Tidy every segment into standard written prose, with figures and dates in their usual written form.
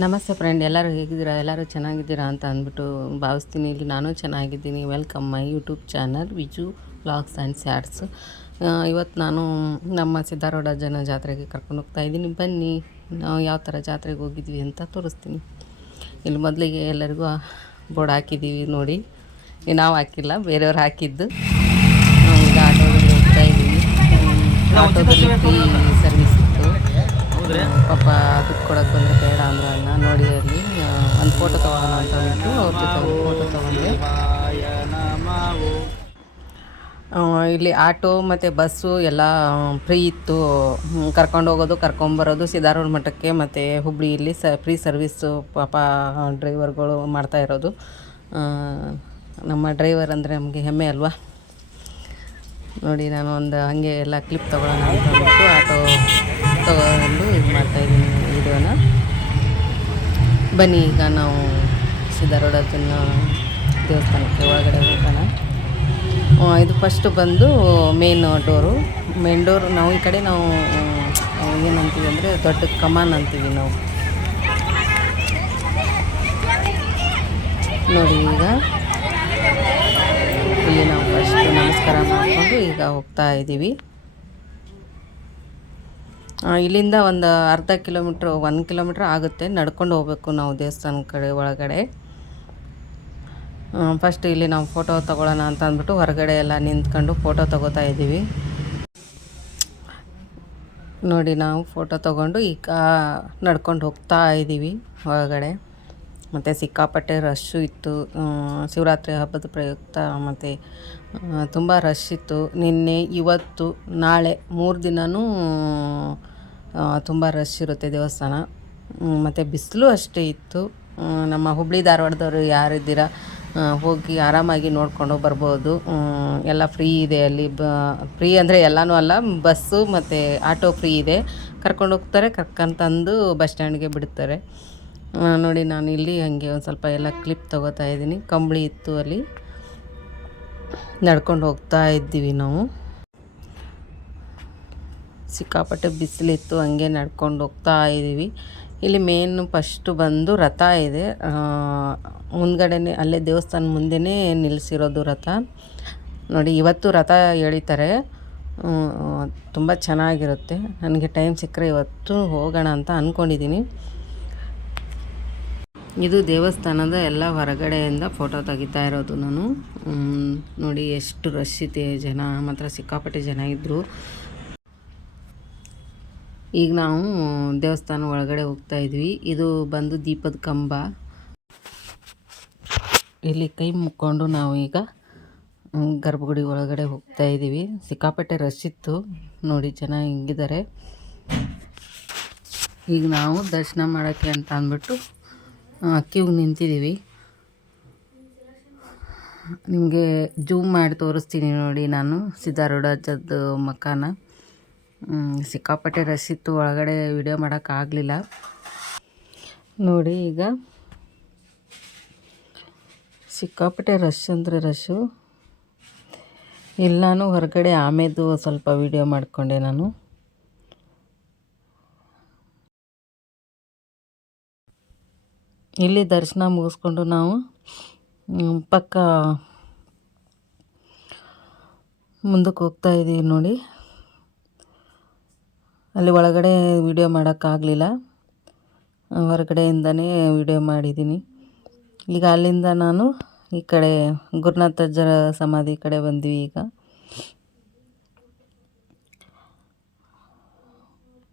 ನಮಸ್ತೆ ಫ್ರೆಂಡ್, ಎಲ್ಲರೂ ಹೇಗಿದ್ದೀರಾ? ಎಲ್ಲರೂ ಚೆನ್ನಾಗಿದ್ದೀರಾ ಅಂತ ಅಂದ್ಬಿಟ್ಟು ಭಾವಿಸ್ತೀನಿ. ಇಲ್ಲಿ ನಾನು ಚೆನ್ನಾಗಿದ್ದೀನಿ. Welcome my YouTube channel Viju vlogs and sats. ಇವತ್ತು ನಾನು ನಮ್ಮ ಸಿದ್ಧಾರೂಢ ಜನ ಜಾತ್ರೆಗೆ ಕರ್ಕೊಂಡು ಹೋಗ್ತಾ ಇದ್ದೀನಿ. ಬನ್ನಿ, ನಾವು ಯಾವ ಥರ ಜಾತ್ರೆಗೆ ಹೋಗಿದ್ವಿ ಅಂತ ತೋರಿಸ್ತೀನಿ. ಇಲ್ಲಿ ಮೊದಲಿಗೆ ಎಲ್ಲರಿಗೂ ಬೋರ್ಡ್ ಹಾಕಿದ್ದೀವಿ ನೋಡಿ. ನಾವು ಹಾಕಿಲ್ಲ, ಬೇರೆಯವ್ರು ಹಾಕಿದ್ದು. ಈಗ ಆಟೋದಲ್ಲಿ ಹೋಗ್ತಾ ಇದ್ದೀವಿ. ಆಟೋದಲ್ಲಿ ಫ್ರೀ ಸರ್ವಿಸ್ ಇತ್ತು. ಪಾಪ ದುಡ್ಡು ಕೊಡೋಕ್ಕೆ ಬಂದರೆ ಬೇಡ ಅಂದ್ರೆ ಅನ್ನ ನೋಡಿ. ಅಲ್ಲಿ ಒಂದು ಫೋಟೋ ತೊಗೊಳ್ಳೋಣ ಅಂತ ಅಂದ್ಬಿಟ್ಟು ಅವ್ರ ಜೊತೆ ಒಂದು ಫೋಟೋ ತೊಗೊಂಡೆ. ಇಲ್ಲಿ ಆಟೋ ಮತ್ತು ಬಸ್ಸು ಎಲ್ಲ ಫ್ರೀ ಇತ್ತು. ಕರ್ಕೊಂಡು ಹೋಗೋದು ಕರ್ಕೊಂಬರೋದು ಸಿದ್ಧಾರೂಢ ಮಠಕ್ಕೆ ಮತ್ತು ಹುಬ್ಳಿಯಲ್ಲಿ ಫ್ರೀ ಸರ್ವಿಸ್ಸು ಪಾಪ ಡ್ರೈವರ್ಗಳು ಮಾಡ್ತಾ ಇರೋದು. ನಮ್ಮ ಡ್ರೈವರ್ ಅಂದರೆ ನಮಗೆ ಹೆಮ್ಮೆ ಅಲ್ವಾ. ನೋಡಿ, ನಾನು ಒಂದು ಹಾಗೆ ಎಲ್ಲ ಕ್ಲಿಪ್ ತೊಗೊಳ್ಳೋಣ ಅಂತ ಅಂದ್ಬಿಟ್ಟು ಆಟೋ ತೊಗೊಂಡು ಇದು ಮಾಡ್ತಾಯಿದ್ದೀನಿ ವಿಡಿಯೋನ. ಬನ್ನಿ, ಈಗ ನಾವು ಸಿದ್ಧಾರೂಢನ ದೇವಸ್ಥಾನಕ್ಕೆ ಒಳಗಡೆ ಹೋಗೋಣ. ಇದು ಫಸ್ಟು ಬಂದು ಮೇನ್ ಡೋರು. ಮೇನ್ ಡೋರ್ ನಾವು ಈ ಕಡೆ ನಾವು ಏನಂತೀವಿ ಅಂದರೆ ದೊಡ್ಡ ಕಮಾನ್ ಅಂತೀವಿ ನಾವು. ನೋಡಿ, ಈಗ ಇಲ್ಲಿ ನಾವು ಫಸ್ಟ್ ನಮಸ್ಕಾರ ಮಾಡಿಕೊಂಡು ಈಗ ಹೋಗ್ತಾ ಇದ್ದೀವಿ. ಇಲ್ಲಿಂದ ಒಂದು ಅರ್ಧ ಕಿಲೋಮೀಟ್ರ್ 1 ಕಿಲೋಮೀಟ್ರ್ ಆಗುತ್ತೆ ನಡ್ಕೊಂಡು ಹೋಗ್ಬೇಕು ನಾವು ದೇವಸ್ಥಾನ ಕಡೆ ಒಳಗಡೆ. ಫಸ್ಟ್ ಇಲ್ಲಿ ನಾವು ಫೋಟೋ ತೊಗೊಳ್ಳೋಣ ಅಂತ ಅಂದ್ಬಿಟ್ಟು ಹೊರಗಡೆ ಎಲ್ಲ ನಿಂತ್ಕೊಂಡು ಫೋಟೋ ತೊಗೋತಾ ಇದ್ದೀವಿ. ನೋಡಿ, ನಾವು ಫೋಟೋ ತೊಗೊಂಡು ಈಗ ನಡ್ಕೊಂಡು ಹೋಗ್ತಾ ಇದ್ದೀವಿ ಹೊರಗಡೆ. ಮತ್ತು ಸಿಕ್ಕಾಪಟ್ಟೆ ರಶ್ಶು ಇತ್ತು. ಶಿವರಾತ್ರಿ ಹಬ್ಬದ ಪ್ರಯುಕ್ತ ಮತ್ತು ತುಂಬ ರಶ್ ಇತ್ತು. ನಿನ್ನೆ, ಇವತ್ತು, ನಾಳೆ 3 ದಿನವೂ ತುಂಬ ರಶ್ ಇರುತ್ತೆ ದೇವಸ್ಥಾನ. ಮತ್ತು ಬಿಸಿಲು ಅಷ್ಟೇ ಇತ್ತು. ನಮ್ಮ ಹುಬ್ಳಿ ಧಾರವಾಡದವರು ಯಾರಿದ್ದೀರಾ ಹೋಗಿ ಆರಾಮಾಗಿ ನೋಡಿಕೊಂಡು ಬರ್ಬೋದು. ಎಲ್ಲ ಫ್ರೀ ಇದೆ ಅಲ್ಲಿ. ಫ್ರೀ ಅಂದರೆ ಎಲ್ಲನೂ ಅಲ್ಲ, ಬಸ್ಸು ಮತ್ತು ಆಟೋ ಫ್ರೀ ಇದೆ. ಕರ್ಕೊಂಡು ಹೋಗ್ತಾರೆ, ಕರ್ಕೊಂತಂದು ಬಸ್ ಸ್ಟ್ಯಾಂಡ್ಗೆ ಬಿಡ್ತಾರೆ. ನೋಡಿ, ನಾನು ಇಲ್ಲಿ ಹಾಗೆ ಒಂದು ಸ್ವಲ್ಪ ಎಲ್ಲ ಕ್ಲಿಪ್ ತೊಗೋತಾ ಇದ್ದೀನಿ. ಕಂಬಳಿ ಇತ್ತು, ಅಲ್ಲಿ ನಡ್ಕೊಂಡು ಹೋಗ್ತಾ ಇದ್ದೀವಿ ನಾವು. ಸಿಕ್ಕಾಪಟ್ಟೆ ಬಿಸಿಲಿತ್ತು, ಹಂಗೆ ನಡ್ಕೊಂಡು ಹೋಗ್ತಾ ಇದ್ದೀವಿ. ಇಲ್ಲಿ ಮೇನ್ ಫಸ್ಟು ಬಂದು ರಥ ಇದೆ. ಮುಂದ್ಗಡೆನೇ ಅಲ್ಲೇ ದೇವಸ್ಥಾನ ಮುಂದೆನೇ ನಿಲ್ಲಿಸಿರೋದು ರಥ. ನೋಡಿ, ಇವತ್ತು ರಥ ಎಳಿತಾರೆ. ತುಂಬ ಚೆನ್ನಾಗಿರುತ್ತೆ. ನನಗೆ ಟೈಮ್ ಸಿಕ್ಕರೆ ಇವತ್ತು ಹೋಗೋಣ ಅಂತ ಅಂದ್ಕೊಂಡಿದ್ದೀನಿ. ಇದು ದೇವಸ್ಥಾನದ ಎಲ್ಲ ಹೊರಗಡೆಯಿಂದ ಫೋಟೋ ತೆಗಿತಾ ಇರೋದು ನಾನು. ನೋಡಿ, ಎಷ್ಟು ರಶ್ ಇದೆ, ಜನ ಮಾತ್ರ ಸಿಕ್ಕಾಪಟ್ಟೆ ಜನ ಇದ್ದರು. ಈಗ ನಾವು ದೇವಸ್ಥಾನ ಒಳಗಡೆ ಹೋಗ್ತಾ ಇದ್ವಿ. ಇದು ಬಂದು ದೀಪದ ಕಂಬ. ಇಲ್ಲಿ ಕೈ ಮುಕ್ಕೊಂಡು ನಾವು ಈಗ ಗರ್ಭಗುಡಿ ಒಳಗಡೆ ಹೋಗ್ತಾ ಇದ್ದೀವಿ. ಸಿಕ್ಕಾಪಟ್ಟೆ ರಶ್ ಇತ್ತು. ನೋಡಿ, ಜನ ಹಿಂಗಿದ್ದಾರೆ. ಈಗ ನಾವು ದರ್ಶನ ಮಾಡೋಕ್ಕೆ ಅಂತ ಅಂದ್ಬಿಟ್ಟು ಕ್ಯೂ ನಿಂತಿದ್ದೀವಿ. ನಿಮಗೆ ಜೂಮ್ ಮಾಡಿ ತೋರಿಸ್ತೀನಿ ನೋಡಿ ನಾನು ಸಿದ್ಧಾರೂಢದ ಮಕಾನ. ಸಿಕ್ಕಾಪಟ್ಟೆ ರಶ್ ಇತ್ತು, ಒಳಗಡೆ ವಿಡಿಯೋ ಮಾಡೋಕ್ಕಾಗಲಿಲ್ಲ. ನೋಡಿ, ಈಗ ಸಿಕ್ಕಾಪಟ್ಟೆ ರಶ್ ಅಂದರೆ ರಶ್ಶು. ಇಲ್ಲಿ ನಾನು ಹೊರಗಡೆ ಆಮೇದು ಸ್ವಲ್ಪ ವಿಡಿಯೋ ಮಾಡಿಕೊಂಡೆ ನಾನು. ಇಲ್ಲಿ ದರ್ಶನ ಮುಗಿಸ್ಕೊಂಡು ನಾವು ಪಕ್ಕ ಮುಂದಕ್ಕೆ ಹೋಗ್ತಾ ಇದ್ದೀವಿ. ನೋಡಿ, ಅಲ್ಲಿ ಒಳಗಡೆ ವಿಡಿಯೋ ಮಾಡೋಕ್ಕಾಗಲಿಲ್ಲ, ಹೊರಗಡೆಯಿಂದನೇ ವಿಡಿಯೋ ಮಾಡಿದ್ದೀನಿ. ಈಗ ಅಲ್ಲಿಂದ ನಾನು ಈ ಕಡೆ ಗುರುನಾಥಜ್ಜರ ಸಮಾಧಿ ಕಡೆ ಬಂದ್ವಿ. ಈಗ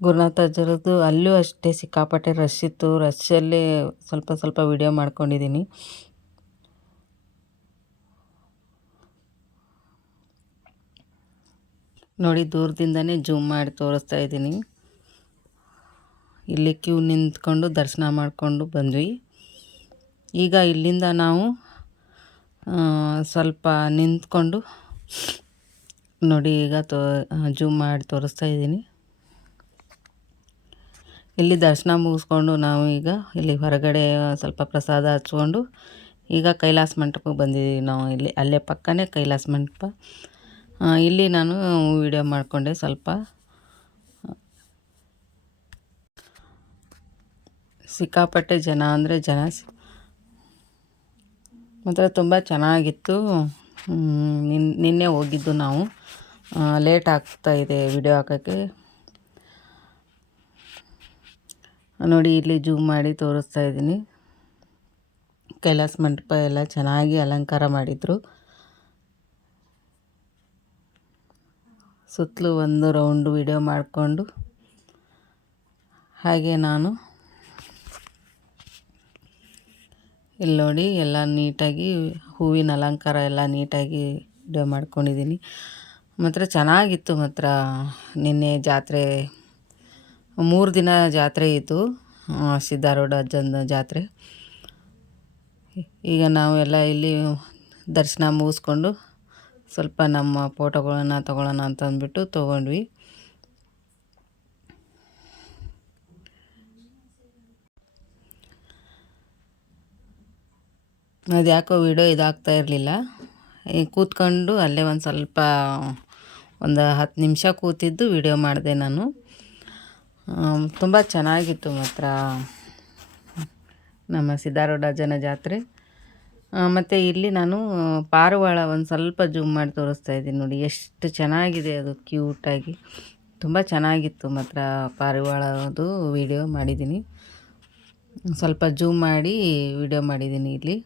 ಗುರುನಾಥಜ್ಜರದ್ದು ಅಲ್ಲೂ ಅಷ್ಟೇ ಸಿಕ್ಕಾಪಟ್ಟೆ ರಶ್ ಇತ್ತು. ರಶ್ಶಲ್ಲೇ ಸ್ವಲ್ಪ ವಿಡಿಯೋ ಮಾಡ್ಕೊಂಡಿದ್ದೀನಿ. ನೋಡಿ, ದೂರದಿಂದನೇ ಜೂಮ್ ಮಾಡಿ ತೋರಿಸ್ತಾ ಇದ್ದೀನಿ. ಇಲ್ಲಿ ಕ್ಯೂ ನಿಂತ್ಕೊಂಡು ದರ್ಶನ ಮಾಡಿಕೊಂಡು ಬಂದ್ವಿ. ಈಗ ಇಲ್ಲಿಂದ ನಾವು ಸ್ವಲ್ಪ ನಿಂತ್ಕೊಂಡು ನೋಡಿ, ಈಗ ಜೂಮ್ ಮಾಡಿ ತೋರಿಸ್ತಾ ಇದ್ದೀನಿ. ಇಲ್ಲಿ ದರ್ಶನ ಮುಗಿಸ್ಕೊಂಡು ನಾವು ಈಗ ಇಲ್ಲಿ ಹೊರಗಡೆ ಸ್ವಲ್ಪ ಪ್ರಸಾದ ಹಚ್ಕೊಂಡು ಈಗ ಕೈಲಾಸ ಮಂಟಪಕ್ಕೆ ಬಂದಿದ್ದೀವಿ ನಾವು. ಇಲ್ಲಿ ಅಲ್ಲೇ ಪಕ್ಕನೇ ಕೈಲಾಸ ಮಂಟಪ. ಇಲ್ಲಿ ನಾನು ವಿಡಿಯೋ ಮಾಡಿಕೊಂಡೆ ಸ್ವಲ್ಪ. ಸಿಕ್ಕಾಪಟ್ಟೆ ಜನ ಅಂದರೆ ಜನ ಮಾತ್ರ ತುಂಬ ಚೆನ್ನಾಗಿತ್ತು. ನಿನ್ನೆ ಹೋಗಿದ್ದು ನಾವು. ಲೇಟ್ ಆಗ್ತಾಯಿದೆ ವಿಡಿಯೋ ಹಾಕೋಕ್ಕೆ. ನೋಡಿ ಇಲ್ಲಿ ಜೂಮ್ ಮಾಡಿ ತೋರಿಸ್ತಾ ಇದ್ದೀನಿ. ಕೈಲಾಸ ಮಂಟಪ ಎಲ್ಲ ಚೆನ್ನಾಗಿ ಅಲಂಕಾರ ಮಾಡಿದರು. ಸುತ್ತಲೂ ಒಂದು ರೌಂಡು ವಿಡಿಯೋ ಮಾಡಿಕೊಂಡು ಹಾಗೆ ನಾನು ಇಲ್ಲಿ ನೋಡಿ ಎಲ್ಲ ನೀಟಾಗಿ ಹೂವಿನ ಅಲಂಕಾರ ಎಲ್ಲ ನೀಟಾಗಿ ವಿಡಿಯೋ ಮಾಡ್ಕೊಂಡಿದ್ದೀನಿ. ಮಾತ್ರ ಚೆನ್ನಾಗಿತ್ತು. ಮಾತ್ರ ನಿನ್ನೆ ಜಾತ್ರೆ 3 ದಿನ ಜಾತ್ರೆ ಇತ್ತು, ಸಿದ್ಧಾರೂಢ ಅಜ್ಜನ ಜಾತ್ರೆ. ಈಗ ನಾವು ಎಲ್ಲ ಇಲ್ಲಿ ದರ್ಶನ ಮುಗಿಸ್ಕೊಂಡು ಸ್ವಲ್ಪ ನಮ್ಮ ಫೋಟೋಗಳನ್ನು ತೊಗೊಳ್ಳೋಣ ಅಂತ ಅಂದ್ಬಿಟ್ಟು ತೊಗೊಂಡ್ವಿ. ಅದು ಯಾಕೋ ವಿಡಿಯೋ ಇದಾಗ್ತಾ ಇರಲಿಲ್ಲ. ಕೂತ್ಕೊಂಡು ಅಲ್ಲೇ ಒಂದು ಸ್ವಲ್ಪ 10 ನಿಮಿಷ ಕೂತಿದ್ದು ವಿಡಿಯೋ ಮಾಡಿದೆ ನಾನು. ತುಂಬ ಚೆನ್ನಾಗಿತ್ತು ಮಾತ್ರ ನಮ್ಮ ಸಿದ್ಧಾರೂಢ ಅಜ್ಜನ ಜಾತ್ರೆ. ಮತ್ತು ಇಲ್ಲಿ ನಾನು ಪಾರಿವಾಳ ಒಂದು ಸ್ವಲ್ಪ ಜೂಮ್ ಮಾಡಿ ತೋರಿಸ್ತಾ ಇದ್ದೀನಿ ನೋಡಿ, ಎಷ್ಟು ಚೆನ್ನಾಗಿದೆ ಅದು, ಕ್ಯೂಟಾಗಿ ತುಂಬ ಚೆನ್ನಾಗಿತ್ತು. ಮಾತ್ರ ಪಾರಿವಾಳದು ವಿಡಿಯೋ ಮಾಡಿದ್ದೀನಿ, ಸ್ವಲ್ಪ ಜೂಮ್ ಮಾಡಿ ವಿಡಿಯೋ ಮಾಡಿದ್ದೀನಿ. ಇಲ್ಲಿ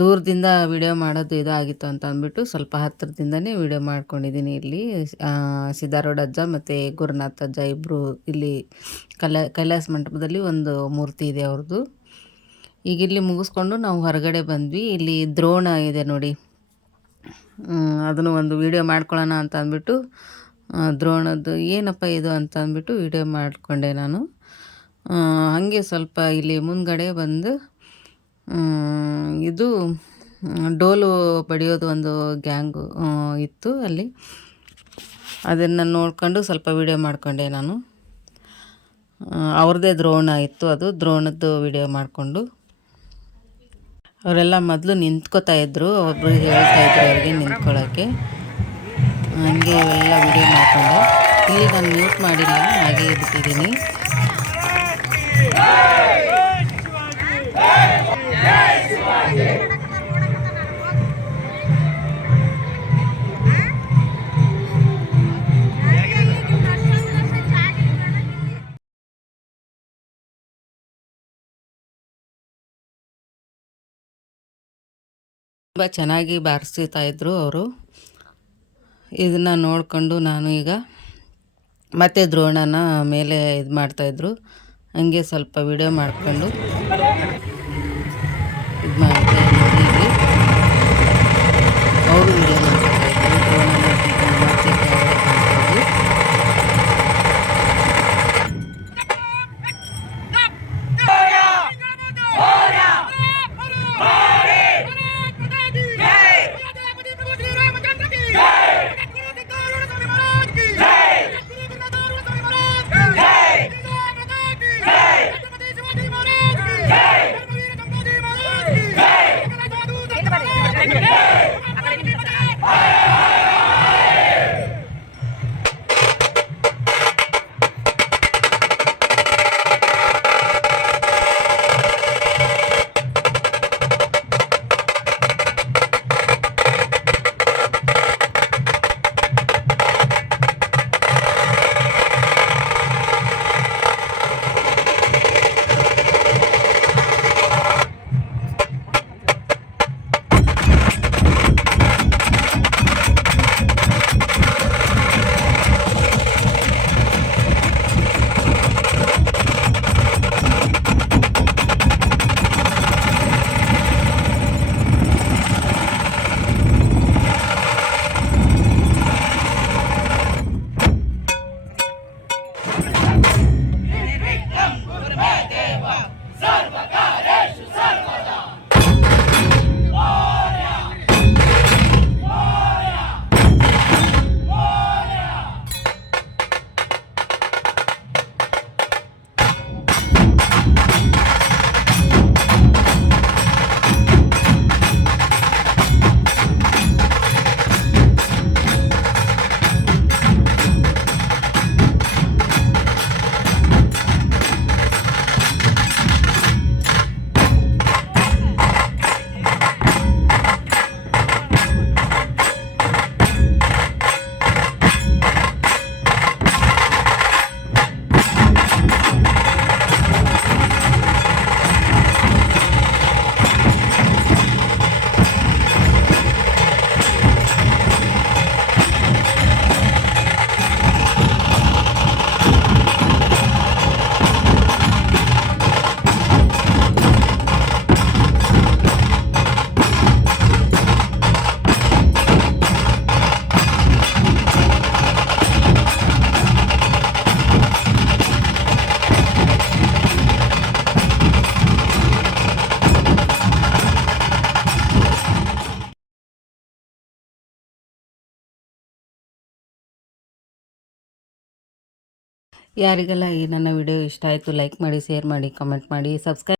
ದೂರದಿಂದ ವಿಡಿಯೋ ಮಾಡೋದು ಇದಾಗಿತ್ತು ಅಂತ ಅಂದ್ಬಿಟ್ಟು ಸ್ವಲ್ಪ ಹತ್ತಿರದಿಂದನೇ ವಿಡಿಯೋ ಮಾಡ್ಕೊಂಡಿದ್ದೀನಿ. ಇಲ್ಲಿ ಸಿದ್ಧಾರೂಢ ಅಜ್ಜ ಮತ್ತು ಗುರುನಾಥ ಅಜ್ಜ ಇಬ್ಬರು ಇಲ್ಲಿ ಕೈಲಾಸ ಮಂಟಪದಲ್ಲಿ ಒಂದು ಮೂರ್ತಿ ಇದೆ ಅವ್ರದ್ದು. ಈಗ ಇಲ್ಲಿ ಮುಗಿಸ್ಕೊಂಡು ನಾವು ಹೊರಗಡೆ ಬಂದ್ವಿ. ಇಲ್ಲಿ ದ್ರೋಣ ಇದೆ ನೋಡಿ, ಅದನ್ನು ಒಂದು ವಿಡಿಯೋ ಮಾಡ್ಕೊಳ್ಳೋಣ ಅಂತ ಅಂದ್ಬಿಟ್ಟು ದ್ರೋಣದ್ದು ಏನಪ್ಪ ಇದು ಅಂತ ಅಂದ್ಬಿಟ್ಟು ವಿಡಿಯೋ ಮಾಡಿಕೊಂಡೆ ನಾನು. ಹಾಗೆ ಸ್ವಲ್ಪ ಇಲ್ಲಿ ಮುಂದ್ಗಡೆ ಬಂದು ಇದು ಡೋಲು ಬಡಿಯೋದು ಒಂದು ಗ್ಯಾಂಗು ಇತ್ತು ಅಲ್ಲಿ, ಅದನ್ನು ನೋಡ್ಕೊಂಡು ಸ್ವಲ್ಪ ವಿಡಿಯೋ ಮಾಡಿಕೊಂಡೆ ನಾನು. ಅವ್ರದ್ದೇ ದ್ರೋಣ ಇತ್ತು, ಅದು ದ್ರೋಣದ್ದು ವಿಡಿಯೋ ಮಾಡಿಕೊಂಡು ಅವರೆಲ್ಲ ಮೊದಲು ನಿಂತ್ಕೋತಾ ಇದ್ದರು, ಒಬ್ಬರು ಹೇಳ್ತಾ ಇದ್ರು ಅವ್ರಿಗೆ ನಿಂತ್ಕೊಳ್ಳೋಕ್ಕೆ. ಹಂಗೆ ಎಲ್ಲ ವಿಡಿಯೋ ಮಾಡಿಕೊಂಡೆ. ಇಲ್ಲಿ ನಾನು ಮ್ಯೂಟ್ ಮಾಡಿಲ್ಲ, ಹಾಗೆ ಬಿಟ್ಟಿದ್ದೀನಿ. ತುಂಬ ಚೆನ್ನಾಗಿ ಬಾರಿಸ್ತಾ ಇದ್ದರು ಅವರು. ಇದನ್ನು ನೋಡಿಕೊಂಡು ನಾನು ಈಗ ಮತ್ತೆ ದ್ರೋಣನ ಮೇಲೆ ಇದು ಮಾಡ್ತಾಯಿದ್ರು. ಹಂಗೆ ಸ್ವಲ್ಪ ವಿಡಿಯೋ ಮಾಡಿಕೊಂಡು ಇದು ಮಾಡ್ತಾ ನೋಡಿ. ಇಲ್ಲಿ ಅವರು ವಿಡಿಯೋ ಮಾಡ್ತಾಯಿದ್ರು, ದ್ರೋಣನ ಮತ್ತೆ ಯಾರಿಗೆಲ್ಲ ಈ ನನ್ನ ವಿಡಿಯೋ ಇಷ್ಟ ಆಯಿತು ಲೈಕ್ ಮಾಡಿ, ಶೇರ್ ಮಾಡಿ, ಕಮೆಂಟ್ ಮಾಡಿ, ಸಬ್ಸ್ಕ್ರೈಬ್